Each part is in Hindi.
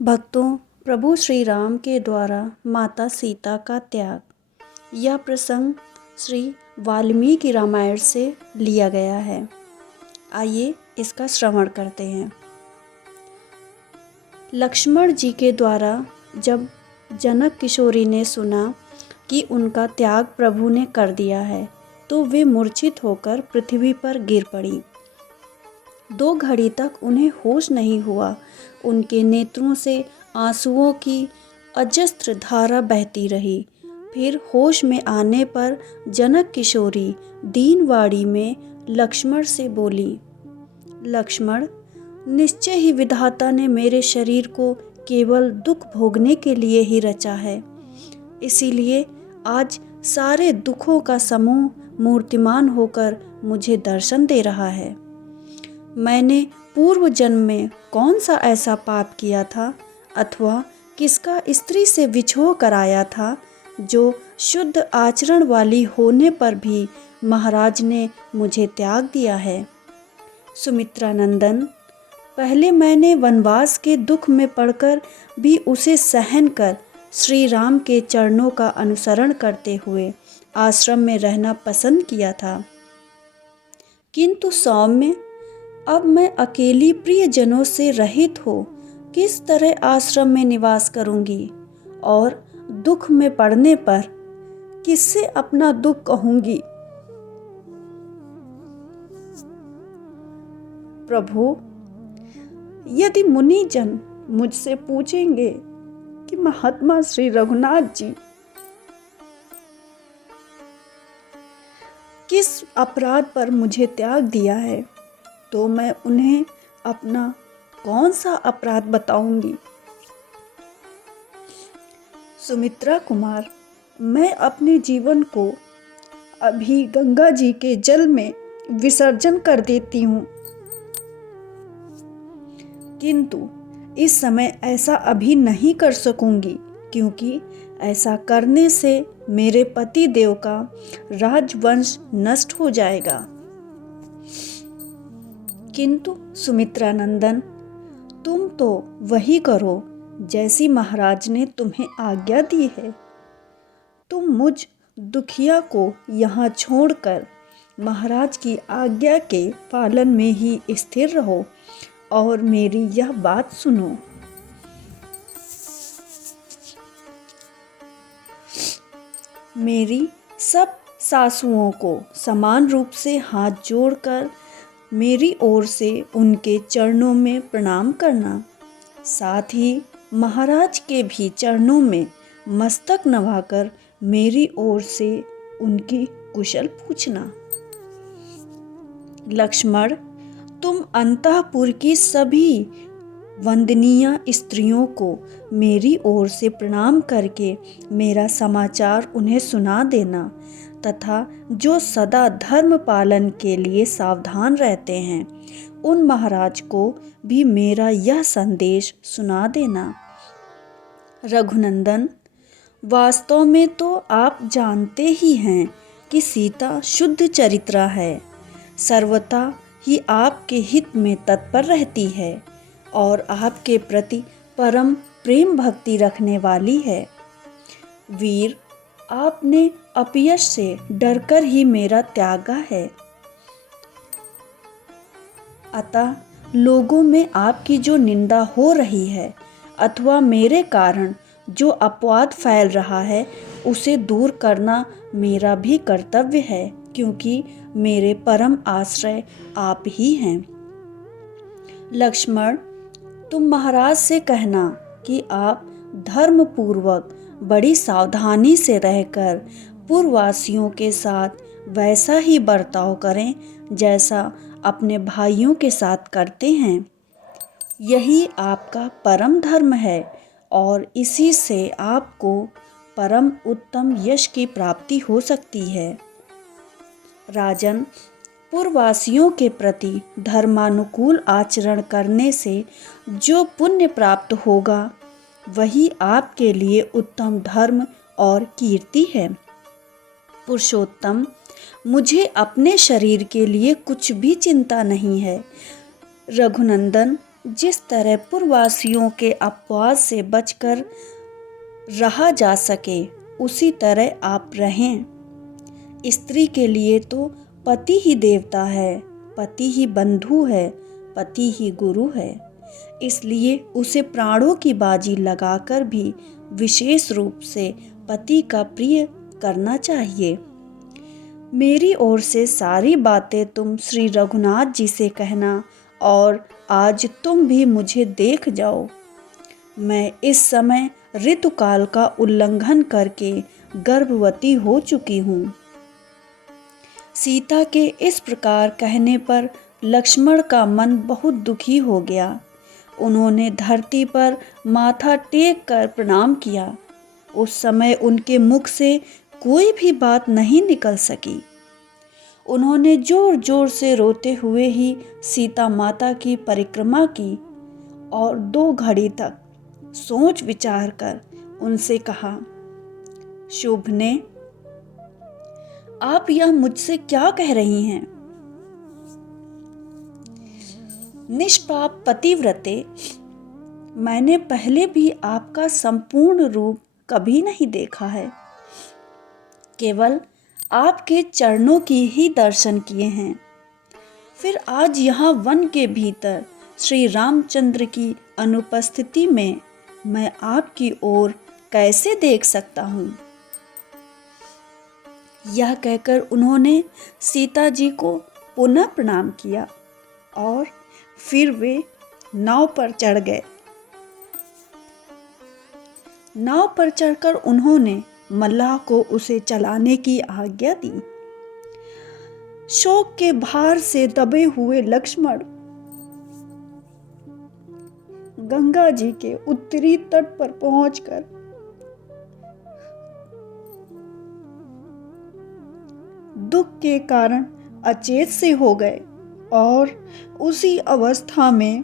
भक्तों, प्रभु श्री राम के द्वारा माता सीता का त्याग, यह प्रसंग श्री वाल्मीकि रामायण से लिया गया है। आइए इसका श्रवण करते हैं। लक्ष्मण जी के द्वारा जब जनक किशोरी ने सुना कि उनका त्याग प्रभु ने कर दिया है, तो वे मूर्छित होकर पृथ्वी पर गिर पड़ी। 2 घड़ी तक उन्हें होश नहीं हुआ। उनके नेत्रों से आंसुओं की अजस्त्र धारा बहती रही। फिर होश में आने पर जनक किशोरी दीनवाणी में लक्ष्मण से बोली, लक्ष्मण, निश्चय ही विधाता ने मेरे शरीर को केवल दुख भोगने के लिए ही रचा है। इसीलिए आज सारे दुखों का समूह मूर्तिमान होकर मुझे दर्शन दे रहा है। मैंने पूर्व जन्म में कौन सा ऐसा पाप किया था अथवा किसका स्त्री से विछोह कराया था, जो शुद्ध आचरण वाली होने पर भी महाराज ने मुझे त्याग दिया है। सुमित्रा नंदन, पहले मैंने वनवास के दुख में पड़कर भी उसे सहन कर श्री राम के चरणों का अनुसरण करते हुए आश्रम में रहना पसंद किया था, किंतु सौम्य, अब मैं अकेली प्रियजनों से रहित हो किस तरह आश्रम में निवास करूंगी और दुख में पड़ने पर किससे अपना दुख कहूंगी। प्रभु, यदि मुनिजन मुझसे पूछेंगे कि महात्मा श्री रघुनाथ जी किस अपराध पर मुझे त्याग दिया है, तो मैं उन्हें अपना कौन सा अपराध बताऊंगी। सुमित्रा कुमार, मैं अपने जीवन को अभी गंगा जी के जल में विसर्जन कर देती हूँ, किंतु इस समय ऐसा अभी नहीं कर सकूंगी, क्योंकि ऐसा करने से मेरे पति देव का राजवंश नष्ट हो जाएगा। किंतु सुमित्रा नंदन, तुम तो वही करो जैसी महाराज ने तुम्हें आज्ञा दी है। तुम मुझ दुखिया को यहाँ छोड़कर महाराज की आज्ञा के पालन में ही स्थिर रहो और मेरी यह बात सुनो। मेरी सब सासुओं को समान रूप से हाथ जोड़कर मेरी ओर से उनके चरणों में प्रणाम करना, साथ ही महाराज के भी चरणों में मस्तक नवाकर मेरी ओर से उनकी कुशल पूछना। लक्ष्मण, तुम अंतःपुर की सभी वंदनीय स्त्रियों को मेरी ओर से प्रणाम करके मेरा समाचार उन्हें सुना देना, तथा जो सदा धर्म पालन के लिए सावधान रहते हैं, उन महाराज को भी मेरा यह संदेश सुना देना। रघुनंदन, वास्तव में तो आप जानते ही हैं कि सीता शुद्ध चरित्रा है, सर्वथा ही आपके हित में तत्पर रहती है और आपके प्रति परम प्रेम भक्ति रखने वाली है। वीर, आपने अपयश से डरकर ही मेरा त्यागा है, अतः लोगों में आपकी जो निंदा हो रही है अथवा मेरे कारण जो अपवाद फैल रहा है, उसे दूर करना मेरा भी कर्तव्य है, क्योंकि मेरे परम आश्रय आप ही हैं। लक्ष्मण, तुम महाराज से कहना कि आप धर्म पूर्वक बड़ी सावधानी से रहकर पूर्ववासियों के साथ वैसा ही बर्ताव करें जैसा अपने भाइयों के साथ करते हैं। यही आपका परम धर्म है और इसी से आपको परम उत्तम यश की प्राप्ति हो सकती है। राजन, पूर्ववासियों के प्रति धर्मानुकूल आचरण करने से जो पुण्य प्राप्त होगा, वही आपके लिए उत्तम धर्म और कीर्ति है। पुरुषोत्तम, मुझे अपने शरीर के लिए कुछ भी चिंता नहीं है। रघुनंदन, जिस तरह पूर्ववासियों के अपवाद से बचकर रहा जा सके उसी तरह आप रहें। स्त्री के लिए तो पति ही देवता है, पति ही बंधु है, पति ही गुरु है। इसलिए उसे प्राणों की बाजी लगाकर भी विशेष रूप से पति का प्रिय करना चाहिए। मेरी ओर से सारी बातें तुम श्री रघुनाथ जी से कहना और आज तुम भी मुझे देख जाओ। मैं इस समय ऋतुकाल का उल्लंघन करके गर्भवती हो चुकी हूँ। सीता के इस प्रकार कहने पर लक्ष्मण का मन बहुत दुखी हो गया। उन्होंने धरती पर माथा टेक कर प्रणाम किया। उस समय उनके मुख से कोई भी बात नहीं निकल सकी। उन्होंने जोर जोर से रोते हुए ही सीता माता की परिक्रमा की और 2 घड़ी तक सोच विचार कर उनसे कहा, शोभने, आप यह मुझसे क्या कह रही हैं? निष्पाप पतिव्रते, मैंने पहले भी आपका संपूर्ण रूप कभी नहीं देखा है, केवल आपके चरणों की ही दर्शन किए हैं। फिर आज यहाँ वन के भीतर श्री रामचंद्र की अनुपस्थिति में मैं आपकी ओर कैसे देख सकता हूँ? यह कहकर उन्होंने सीता जी को पुनः प्रणाम किया और फिर वे नाव पर चढ़ गए। नाव पर चढ़कर उन्होंने मल्लाह को उसे चलाने की आज्ञा दी। शोक के भार से दबे हुए लक्ष्मण गंगा जी के उत्तरी तट पर पहुंचकर दुख के कारण अचेत से हो गए और उसी अवस्था में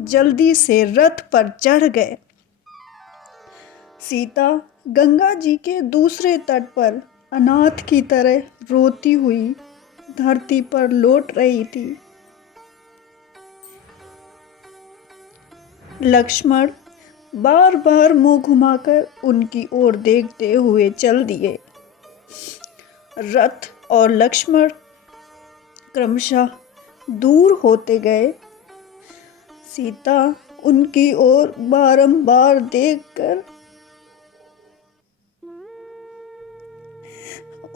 जल्दी से रथ पर चढ़ गए। सीता गंगा जी के दूसरे तट पर अनाथ की तरह रोती हुई धरती पर लौट रही थी। लक्ष्मण बार बार मुंह घुमाकर उनकी ओर देखते हुए चल दिए। रथ और लक्ष्मण क्रमशः दूर होते गए। सीता उनकी ओर बारंबार देखकर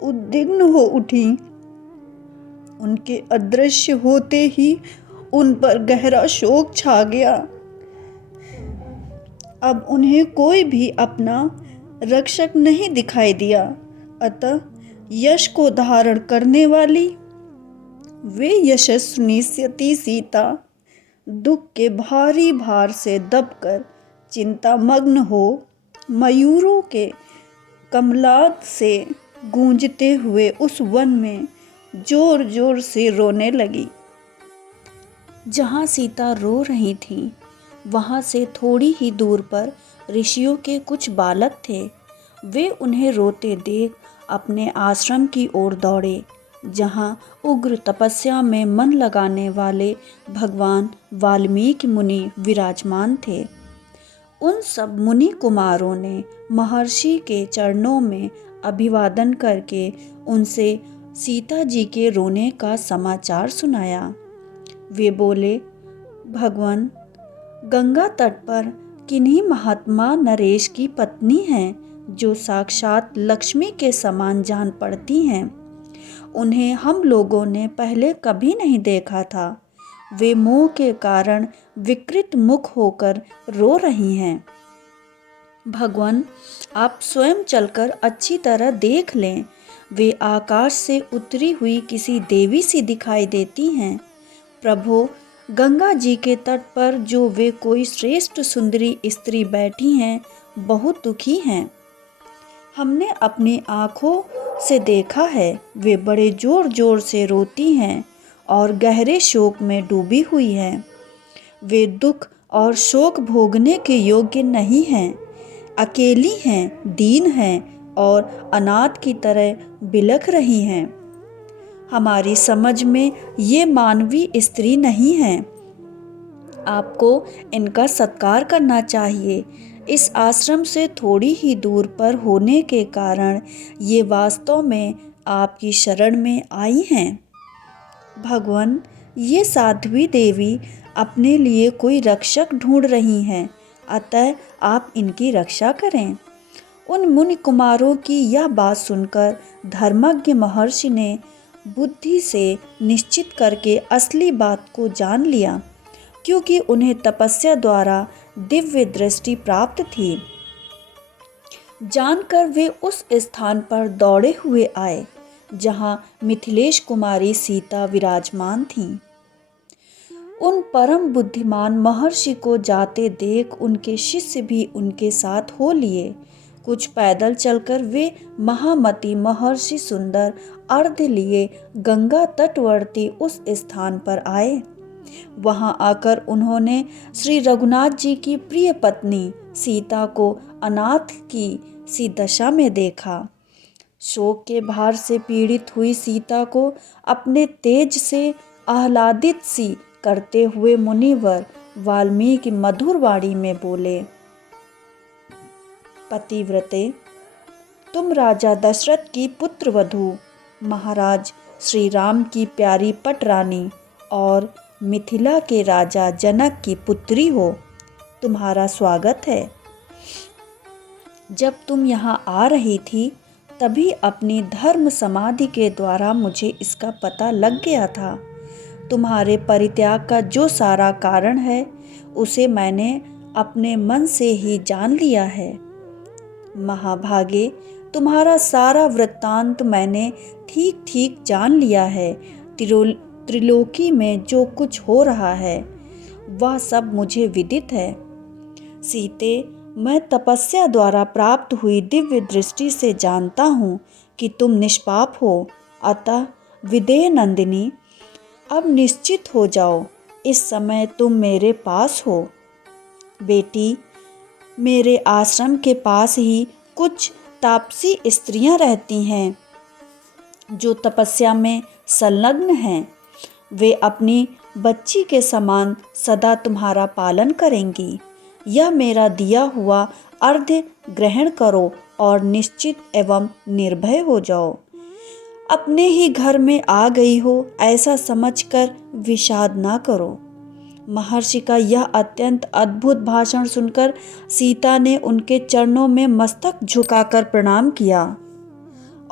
उद्विग्न हो उठी। उनके अदृश्य होते ही उन पर गहरा शोक छा गया। अब उन्हें कोई भी अपना रक्षक नहीं दिखाई दिया। अतः यश को धारण करने वाली वे यशस्विनी सती सीता दुख के भारी भार से दबकर चिंतामग्न हो मयूरों के कमलाद से गूंजते हुए उस वन में जोर जोर से रोने लगी। जहाँ सीता रो रही थी वहाँ से थोड़ी ही दूर पर ऋषियों के कुछ बालक थे। वे उन्हें रोते देख अपने आश्रम की ओर दौड़े, जहाँ उग्र तपस्या में मन लगाने वाले भगवान वाल्मीकि मुनि विराजमान थे। उन सब मुनि कुमारों ने महर्षि के चरणों में अभिवादन करके उनसे सीता जी के रोने का समाचार सुनाया। वे बोले, भगवान, गंगा तट पर किन्हीं महात्मा नरेश की पत्नी हैं जो साक्षात लक्ष्मी के समान जान पड़ती हैं। उन्हें हम लोगों ने पहले कभी नहीं देखा था। वे मोह के कारण विकृत मुख होकर रो रही हैं। भगवान, आप स्वयं चलकर अच्छी तरह देख लें। वे आकाश से उतरी हुई किसी देवी सी दिखाई देती हैं। प्रभु, गंगा जी के तट पर जो वे कोई श्रेष्ठ सुंदरी स्त्री बैठी हैं, बहुत दुखी हैं। हमने अपनी आँखों से देखा है। वे बड़े जोर जोर से रोती हैं और गहरे शोक में डूबी हुई हैं। वे दुख और शोक भोगने के योग्य नहीं हैं। अकेली हैं, दीन हैं और अनाथ की तरह बिलख रही हैं। हमारी समझ में ये मानवीय स्त्री नहीं हैं। आपको इनका सत्कार करना चाहिए। इस आश्रम से थोड़ी ही दूर पर होने के कारण ये वास्तव में आपकी शरण में आई हैं। भगवान, ये साध्वी देवी अपने लिए कोई रक्षक ढूंढ रही हैं, अतः आप इनकी रक्षा करें। उन मुनि कुमारों की यह बात सुनकर धर्मज्ञ महर्षि ने बुद्धि से निश्चित करके असली बात को जान लिया, क्योंकि उन्हें तपस्या द्वारा दिव्य दृष्टि प्राप्त थी। जानकर वे उस स्थान पर दौड़े हुए आए जहां मिथिलेश कुमारी सीता विराजमान थीं। उन परम बुद्धिमान महर्षि को जाते देख उनके शिष्य भी उनके साथ हो लिए। कुछ पैदल चलकर वे महामती महर्षि सुंदर अर्घ लिए गंगा तटवर्ती उस स्थान पर आए। वहां आकर उन्होंने श्री रघुनाथ जी की प्रिय पत्नी सीता को अनाथ की सी दशा में देखा। शोक के भार से पीड़ित हुई सीता को अपने तेज से आह्लादित सी करते हुए मुनिवर वाल्मीकि मधुर वाणी में बोले, पतिव्रते, तुम राजा दशरथ की पुत्र वधू, महाराज श्री राम की प्यारी पटरानी और मिथिला के राजा जनक की पुत्री हो। तुम्हारा स्वागत है। जब तुम यहाँ आ रही थी तभी अपनी धर्म समाधि के द्वारा मुझे इसका पता लग गया था। तुम्हारे परित्याग का जो सारा कारण है उसे मैंने अपने मन से ही जान लिया है। महाभागे, तुम्हारा सारा वृत्तांत मैंने ठीक ठीक जान लिया है। त्रिलोकी में जो कुछ हो रहा है वह सब मुझे विदित है। सीते, मैं तपस्या द्वारा प्राप्त हुई दिव्य दृष्टि से जानता हूँ कि तुम निष्पाप हो, अतः विदेह नंदिनी, अब निश्चित हो जाओ, इस समय तुम मेरे पास हो। बेटी, मेरे आश्रम के पास ही कुछ तापसी स्त्रियां रहती हैं जो तपस्या में संलग्न हैं। वे अपनी बच्ची के समान सदा तुम्हारा पालन करेंगी। यह मेरा दिया हुआ अर्घ्य ग्रहण करो और निश्चित एवं निर्भय हो जाओ। अपने ही घर में आ गई हो ऐसा समझकर विषाद ना करो। महर्षि का यह अत्यंत अद्भुत भाषण सुनकर सीता ने उनके चरणों में मस्तक झुकाकर प्रणाम किया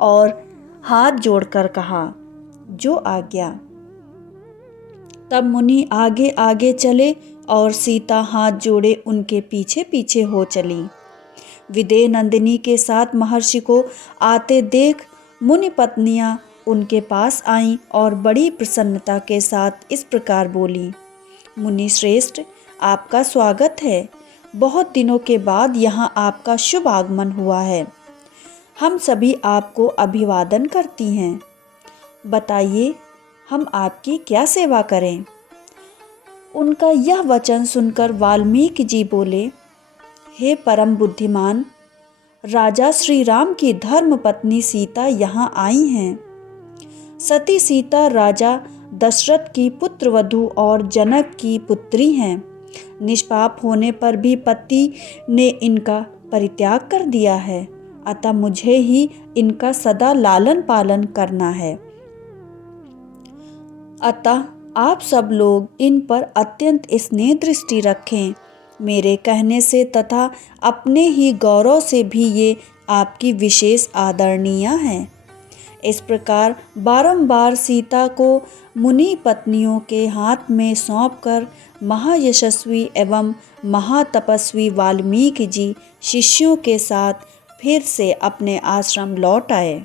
और हाथ जोड़कर कहा, जो आज्ञा। तब मुनि आगे आगे चले और सीता हाथ जोड़े उनके पीछे पीछे हो चली। विदेह नंदिनी के साथ महर्षि को आते देख मुनि पत्नियां उनके पास आईं और बड़ी प्रसन्नता के साथ इस प्रकार बोली, मुनि श्रेष्ठ, आपका स्वागत है। बहुत दिनों के बाद यहाँ आपका शुभ आगमन हुआ है। हम सभी आपको अभिवादन करती हैं। बताइए, हम आपकी क्या सेवा करें। उनका यह वचन सुनकर वाल्मीकि जी बोले, हे परम बुद्धिमान, राजा श्री राम की धर्म पत्नी सीता यहाँ आई हैं। सती सीता राजा दशरथ की पुत्रवधू और जनक की पुत्री हैं। निष्पाप होने पर भी पति ने इनका परित्याग कर दिया है, अतः मुझे ही इनका सदा लालन पालन करना है। अतः आप सब लोग इन पर अत्यंत स्नेह दृष्टि रखें। मेरे कहने से तथा अपने ही गौरव से भी ये आपकी विशेष आदरणीय हैं। इस प्रकार बारंबार सीता को मुनि पत्नियों के हाथ में सौंपकर महायशस्वी एवं महातपस्वी वाल्मीकि जी शिष्यों के साथ फिर से अपने आश्रम लौट आए।